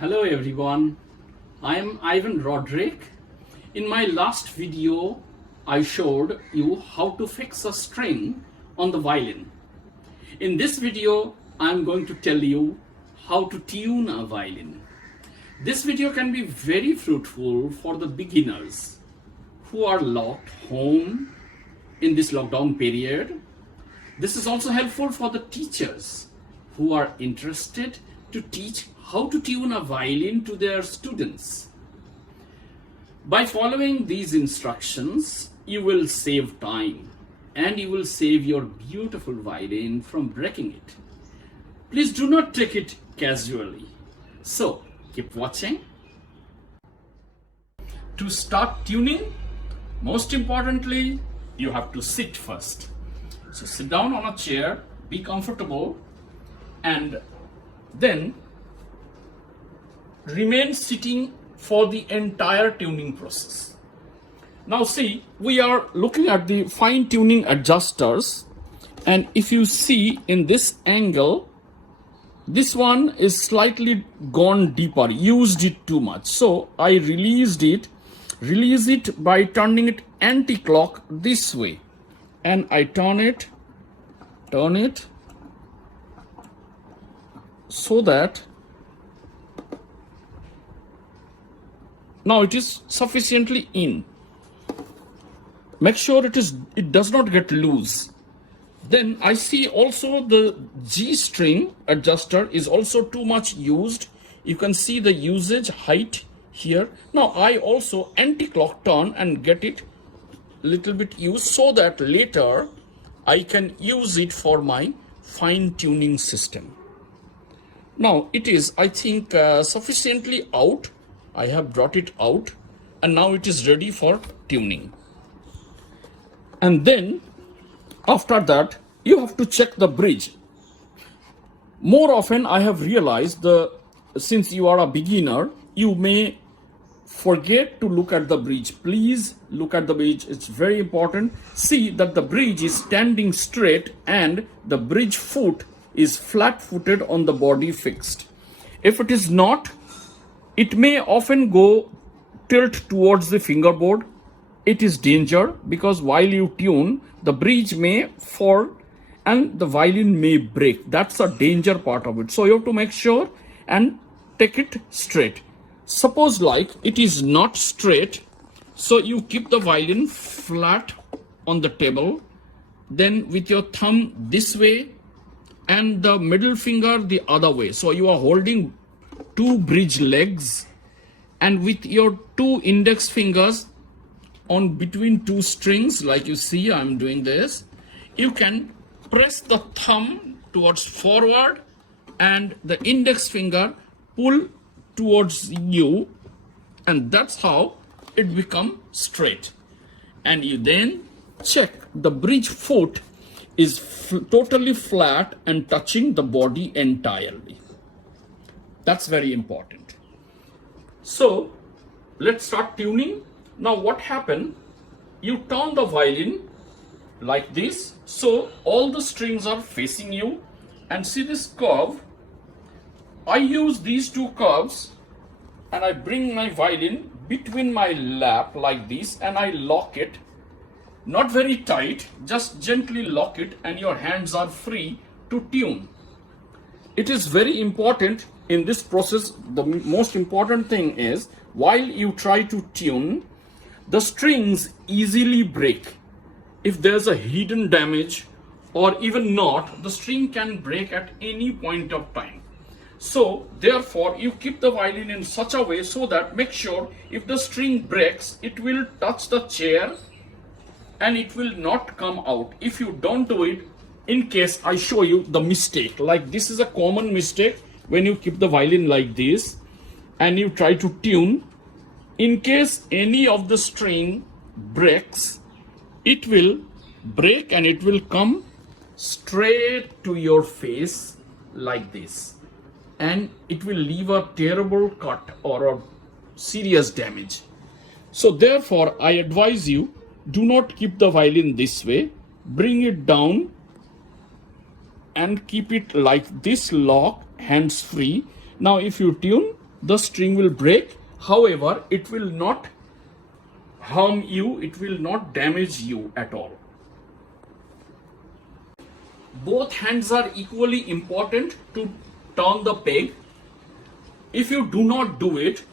Hello everyone, I am Ivan Roderick. In my last video, I showed you how to fix a string on the violin. In this video, I am going to tell you how to tune a violin. This video can be very fruitful for the beginners who are locked home in this lockdown period. This is also helpful for the teachers who are interested to teach how to tune a violin to their students. By following these instructions, you will save time and you will save your beautiful violin from breaking it. Please do not take it casually. So, keep watching. To start tuning, most importantly, you have to sit first. So sit down on a chair, be comfortable, and then remain sitting for the entire tuning process. Now see, we are looking at the fine tuning adjusters, and if you see in this angle, this one is slightly gone deeper, used it too much. So I release it by turning it anti-clock this way, and I turn it so that now it is sufficiently in. Make sure it does not get loose. Then I see also the G string adjuster is also too much used. You can see the usage height here. Now I also anti-clock turn and get it little bit used so that later I can use it for my fine tuning system. Now it is, I think, sufficiently out. I have brought it out and now it is ready for tuning. And then after that, you have to check the bridge. More often I have realized since you are a beginner, you may forget to look at the bridge. Please look at the bridge. It's very important. See that the bridge is standing straight and the bridge foot is flat-footed on the body fixed. If it is not, it may often go tilt towards the fingerboard. It is danger because while you tune, the bridge may fall and the violin may break. That's a danger part of it. So you have to make sure and take it straight. Suppose like it is not straight, so you keep the violin flat on the table, then with your thumb this way and the middle finger the other way. So you are holding two bridge legs and with your two index fingers on between two strings, like you see I'm doing this, you can press the thumb towards forward and the index finger pull towards you, and that's how it becomes straight. And you then check the bridge foot is totally flat and touching the body entirely. That's very important. So let's start tuning. Now what happened? You turn the violin like this, so all the strings are facing you, and see this curve. I use these two curves and I bring my violin between my lap like this and I lock it. Not very tight, just gently lock it and your hands are free to tune. It is very important in this process. The most important thing is while you try to tune, the strings easily break. If there's a hidden damage or even not, the string can break at any point of time. So therefore you keep the violin in such a way so that make sure if the string breaks, it will touch the chair and it will not come out. If you don't do it, in case I show you the mistake, like this is a common mistake when you keep the violin like this and you try to tune. In case any of the string breaks, it will break and it will come straight to your face like this, and it will leave a terrible cut or a serious damage. So therefore I advise you, do not keep the violin this way, bring it down and keep it like this, lock, hands free. Now if you tune, the string will break. However, it will not harm you, it will not damage you at all. Both hands are equally important to turn the peg. If you do not do it,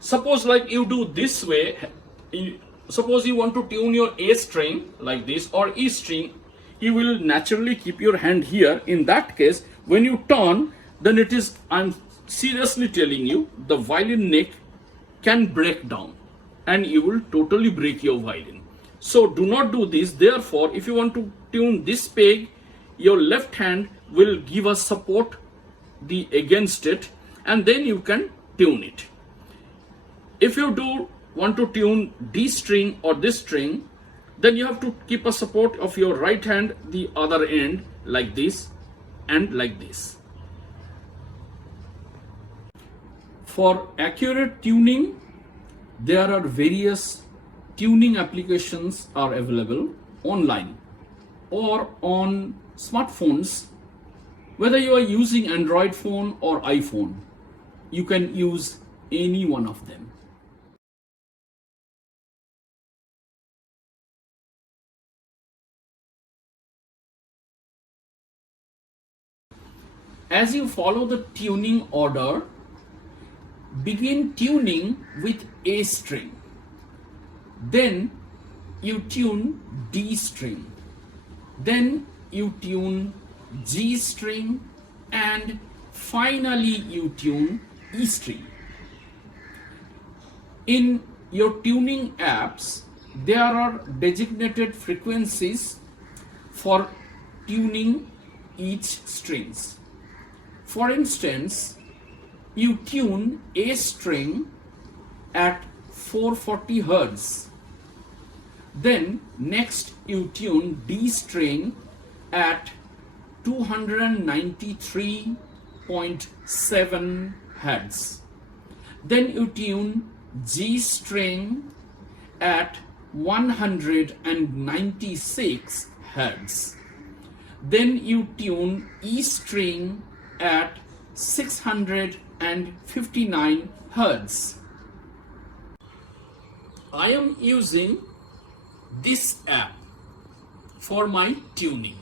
suppose like you do this way, suppose you want to tune your A string like this or E string, you will naturally keep your hand here. In that case, when you turn, then it is, I'm seriously telling you, the violin neck can break down and you will totally break your violin. So do not do this. Therefore, if you want to tune this peg, your left hand will give a support against it, and then you can tune it. If you do want to tune D string or this string, then you have to keep a support of your right hand the other end like this and like this. For accurate tuning, there are various tuning applications are available online or on smartphones. Whether you are using Android phone or iPhone, you can use any one of them. As you follow the tuning order, begin tuning with A string. Then you tune D string. Then you tune G string, and finally you tune E string. In your tuning apps, there are designated frequencies for tuning each strings. For instance, you tune A string at 440 Hz. Then next you tune D string at 293.7 Hz. Then you tune G string at 196 Hz. Then you tune E string at 659 Hz. I am using this app for my tuning.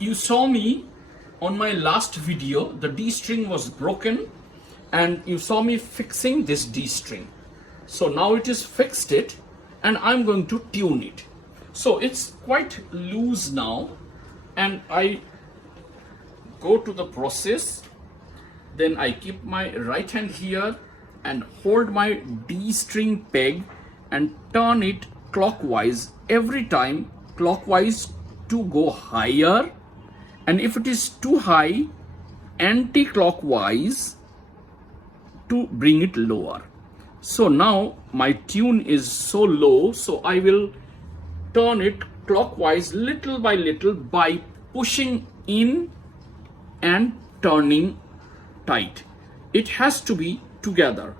You saw me on my last video, the D string was broken and you saw me fixing this D string. So now it is fixed it and I'm going to tune it. So it's quite loose now, and I go to the process. Then I keep my right hand here and hold my D string peg and turn it clockwise every time, clockwise to go higher, and if it is too high, anti-clockwise to bring it lower. So now my tune is so low, so I will turn it clockwise little by little by pushing in and turning tight. It has to be together.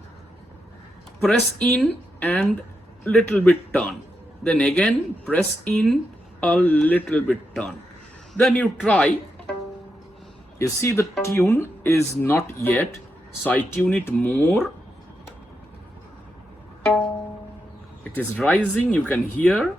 Press in and little bit turn. Then again press in, a little bit turn. Then you try. You see the tune is not yet, so I tune it more. It is rising, you can hear.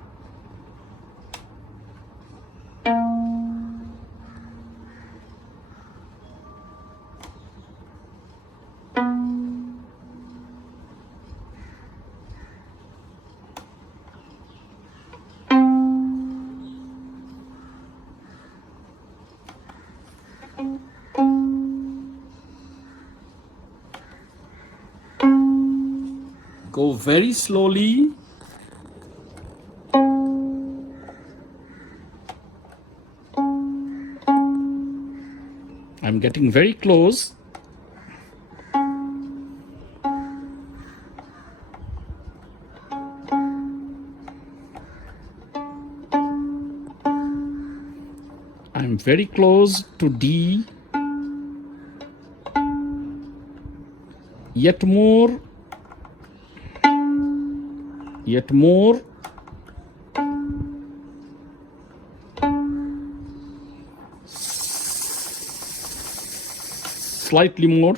Go very slowly. I'm getting very close. I'm very close to D. Yet more. Yet more. slightly more.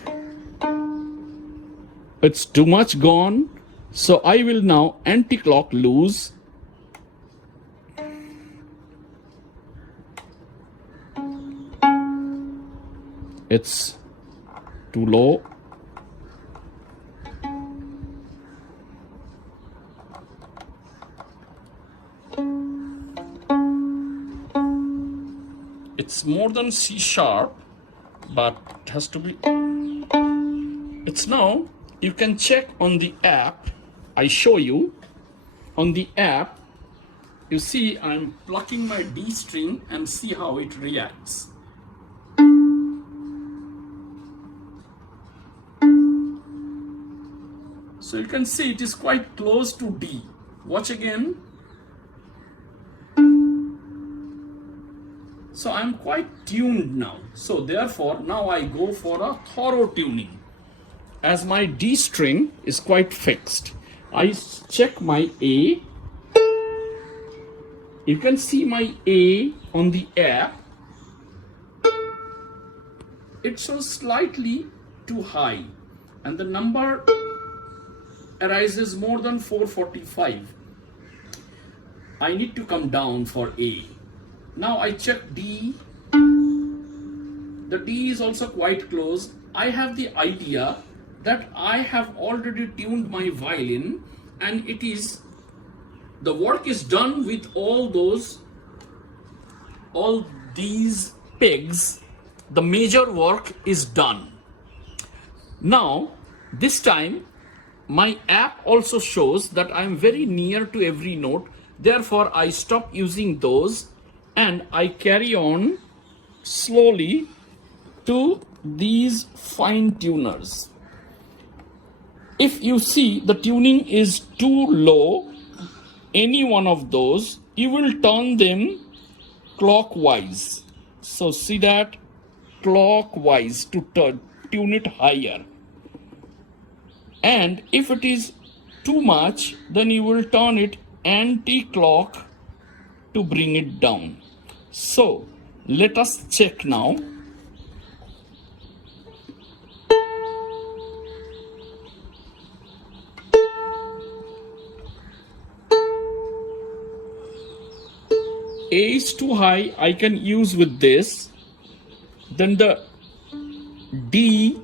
It's too much gone. So I will now anti-clock loose. It's too low. It's more than C sharp, but it has to be. It's now, you can check on the app. I show you on the app. You see I'm plucking my D string and see how it reacts. So you can see it is quite close to D. Watch again. So I'm quite tuned now. So therefore now I go for a thorough tuning. As my D string is quite fixed, I check my A. You can see my A on the app. It shows slightly too high and the number arises more than 445. I need to come down for A. Now I check D. The D is also quite close. I have the idea that I have already tuned my violin and the work is done with all these pegs. The major work is done. Now, this time, my app also shows that I'm very near to every note. Therefore, I stop using those and I carry on slowly to these fine tuners. If you see the tuning is too low, any one of those, you will turn them clockwise. So see that, clockwise to tune it higher. And if it is too much, then you will turn it anti-clock to bring it down. So let us check now. A is too high, I can use with this. Then the D,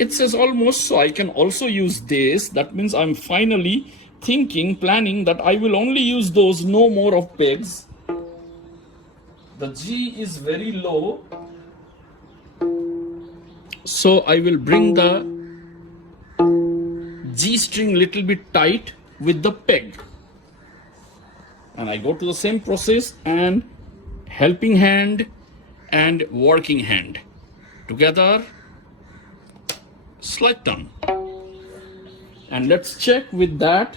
it says almost, so I can also use this. That means I'm finally planning that I will only use those, no more of pegs. The G is very low, so I will bring the G string little bit tight with the peg. And I go to the same process and helping hand and working hand together, slight turn. And let's check with that.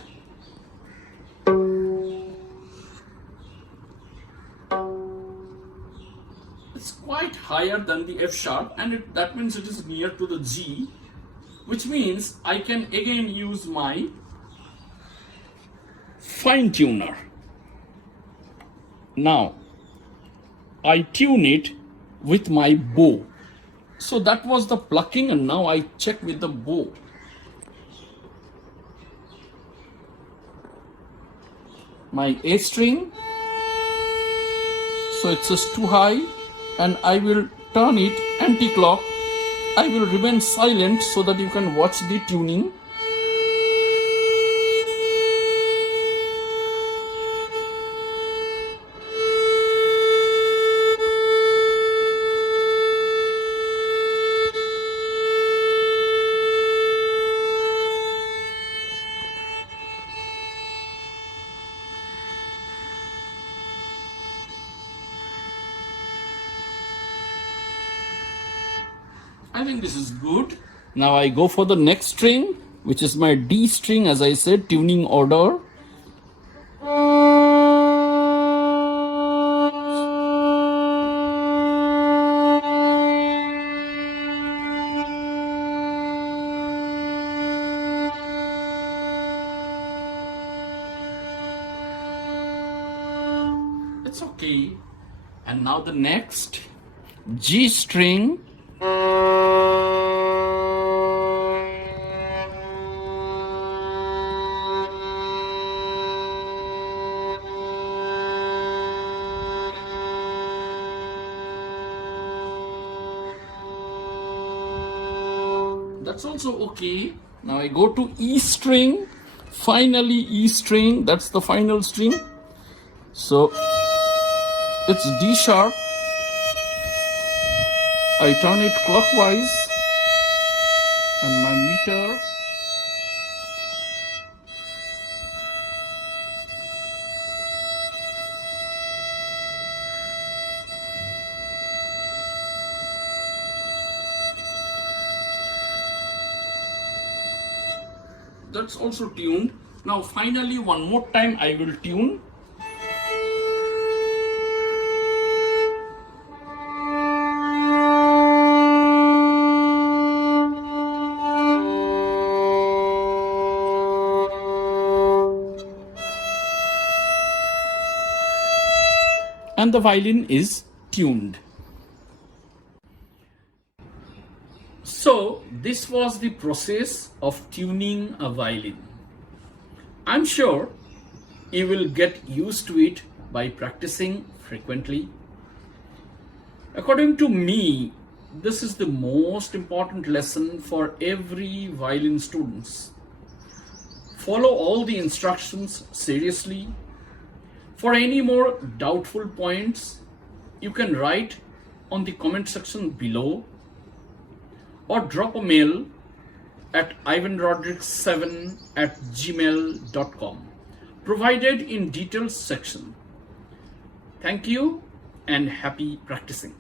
It's quite higher than the F sharp, and that means it is near to the G, which means I can again use my fine tuner. Now I tune it with my bow. So that was the plucking, and now I check with the bow. My A string, so it says too high, and I will turn it anti-clock. I will remain silent so that you can watch the tuning. I think this is good. Now I go for the next string, which is my D string, as I said, tuning order. It's okay. And now the next G string. That's also okay. Now I go to E string. Finally, E string. That's the final string. So it's D sharp. I turn it clockwise, and my meter that's also tuned. Now finally one more time I will tune. And the violin is tuned. So this was the process of tuning a violin. I'm sure you will get used to it by practicing frequently. According to me, this is the most important lesson for every violin students. Follow all the instructions seriously. For any more doubtful points, you can write on the comment section below or drop a mail at ivanrodrigues7@gmail.com, provided in details section. Thank you and happy practicing.